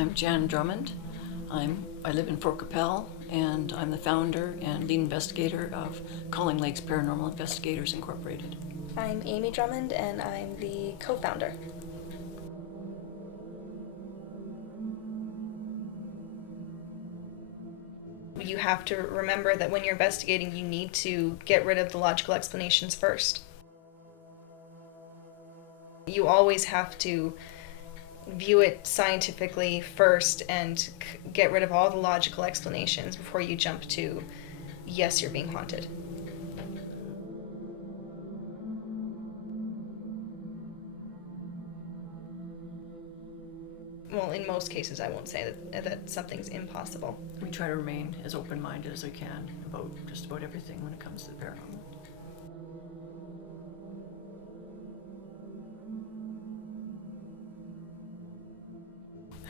I'm Jan Drummond. I live in Fort Qu'appelle, and I'm the founder and lead investigator of Calling Lakes Paranormal Investigators Incorporated. I'm Amy Drummond, and I'm the co-founder. You have to remember that when you're investigating, you need to get rid of the logical explanations first. You always have to view it scientifically first and get rid of all the logical explanations before you jump to, yes, you're being haunted. Well, in most cases, I won't say that something's impossible. We try to remain as open-minded as we can about just about everything when it comes to the paranormal.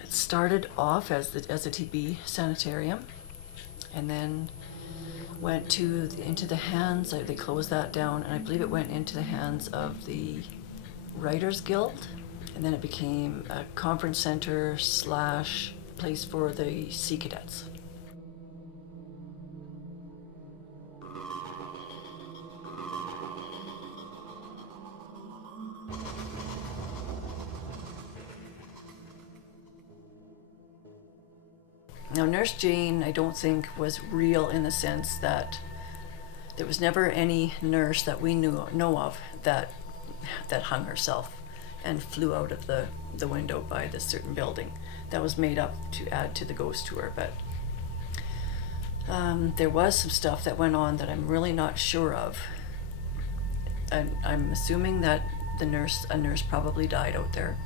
It started off as a TB sanitarium, and then went into the hands. They closed that down, and I believe it went into the hands of the Writers Guild, and then it became a conference center / place for the Sea Cadets. Now, Nurse Jane, I don't think was real in the sense that there was never any nurse that we know of that hung herself and flew out of the window by this certain building. That was made up to add to the ghost tour, but there was some stuff that went on that I'm really not sure of. I'm assuming that a nurse probably died out there.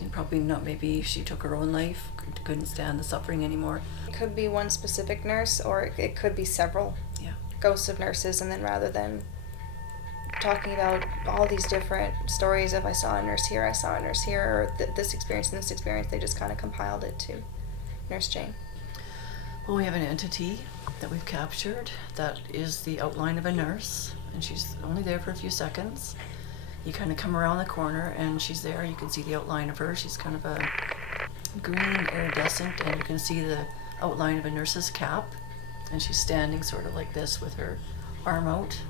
And probably not, maybe she took her own life, couldn't stand the suffering anymore. It could be one specific nurse, or it could be several ghosts of nurses, and then rather than talking about all these different stories of I saw a nurse here, or this experience and this experience, they just kind of compiled it to Nurse Jane. Well, we have an entity that we've captured that is the outline of a nurse, and she's only there for a few seconds. You kind of come around the corner and she's there. You can see the outline of her. She's kind of a green iridescent, and you can see the outline of a nurse's cap, and she's standing sort of like this with her arm out,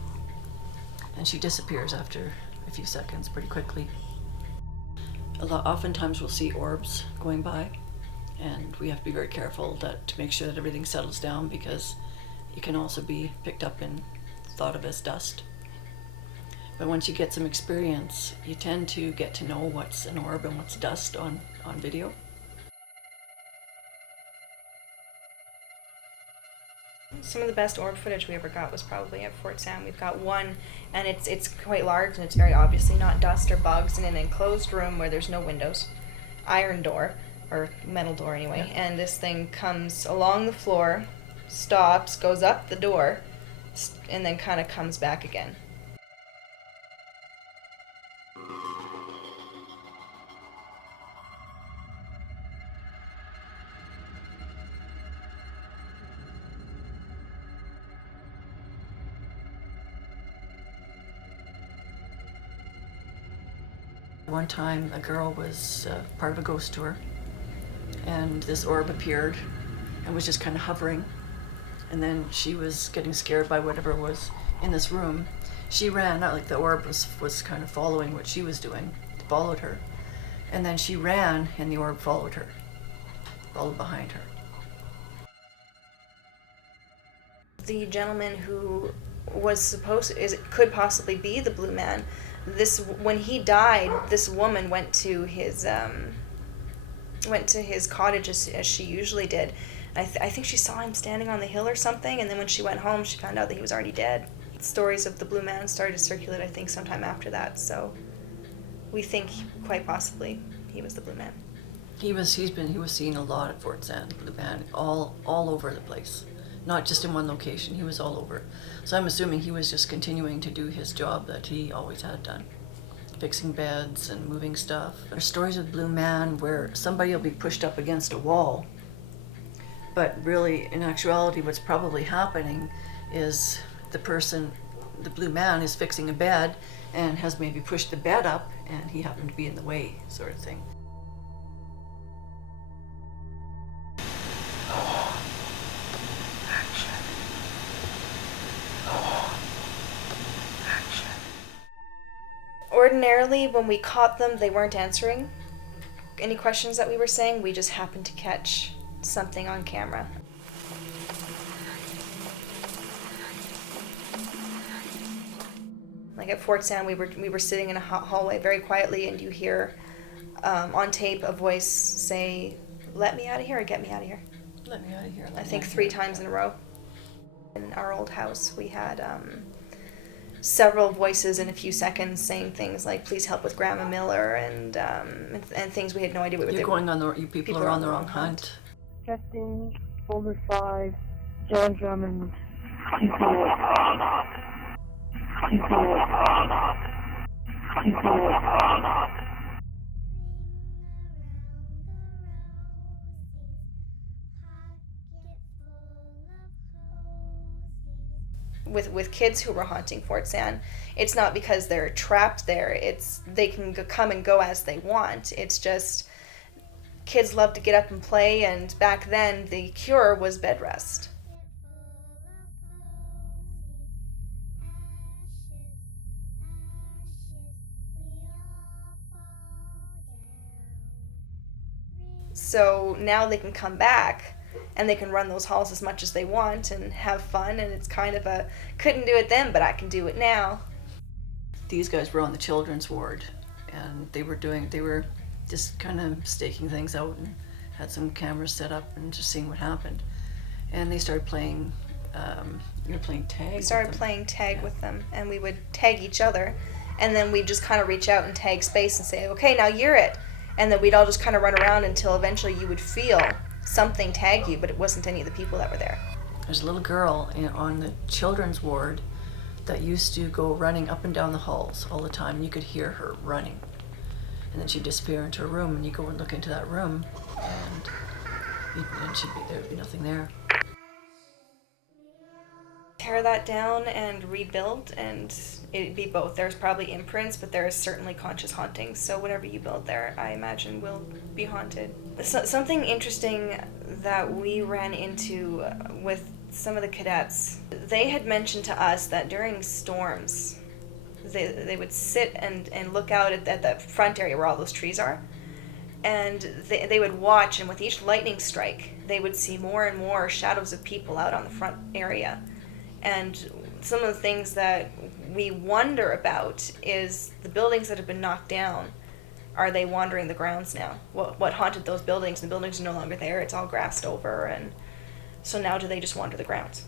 and she disappears after a few seconds pretty quickly. Oftentimes we'll see orbs going by, and we have to be very careful to make sure that everything settles down, because you can also be picked up and thought of as dust. But once you get some experience, you tend to get to know what's an orb and what's dust on video. Some of the best orb footage we ever got was probably at Fort Sam. We've got one, and it's quite large, and it's very obviously not dust or bugs, in an enclosed room where there's no windows, iron door, or metal door anyway, and this thing comes along the floor, stops, goes up the door, and then kind of comes back again. One time a girl was part of a ghost tour, and this orb appeared and was just kind of hovering, and then she was getting scared by whatever was in this room. She ran out, like the orb was kind of following what she was doing, followed her, and then she ran and the orb followed behind her. The gentleman who could possibly be the Blue Man, when he died, this woman went to his cottage as she usually did. I think she saw him standing on the hill or something, and then when she went home, she found out that he was already dead. Stories of the Blue Man started to circulate, I think, sometime after that, so we think quite possibly he was the Blue Man. He was seen a lot at Fort Sam, Blue Man, all over the place. Not just in one location, he was all over. So I'm assuming he was just continuing to do his job that he always had done, fixing beds and moving stuff. There's stories of Blue Man where somebody will be pushed up against a wall, but really, in actuality, what's probably happening is the Blue Man is fixing a bed and has maybe pushed the bed up, and he happened to be in the way, sort of thing. Ordinarily, when we caught them, they weren't answering any questions that we were saying. We just happened to catch something on camera. Like at Fort Sam, we were sitting in a hallway very quietly, and you hear on tape a voice say, "Let me out of here," or "Get me out of here." Let me out of here. I think 3 times in a row. In our old house, we had several voices in a few seconds saying things like, "Please help with Grandma Miller," and things we had no idea what You're going on the. You people are on the wrong hunt. Testing, folder 5, John Drummond. With kids who were haunting Fort San, it's not because they're trapped there. It's they can come and go as they want. It's just kids love to get up and play, and back then the cure was bed rest. So now they can come back and they can run those halls as much as they want and have fun, and it's kind of a, couldn't do it then, but I can do it now. These guys were on the children's ward, and they were just kind of staking things out and had some cameras set up and just seeing what happened. And they started playing, you were playing tag. We started playing tag with them, and we would tag each other, and then we'd just kind of reach out and tag space and say, "Okay, now you're it." And then we'd all just kind of run around until eventually you would feel something tag you, but it wasn't any of the people that were there. There's a little girl on the children's ward that used to go running up and down the halls all the time, and you could hear her running. And then she'd disappear into a room, and you go and look into that room, and there'd be nothing there. Tear that down and rebuild, and it'd be both. There's probably imprints, but there is certainly conscious hauntings. So whatever you build there, I imagine, will be haunted. Something interesting that we ran into with some of the cadets, they had mentioned to us that during storms, they would sit and look out at the front area where all those trees are, and they would watch, and with each lightning strike, they would see more and more shadows of people out on the front area. And some of the things that we wonder about is the buildings that have been knocked down, are they wandering the grounds now? What haunted those buildings? The buildings are no longer there, it's all grassed over, and so now do they just wander the grounds?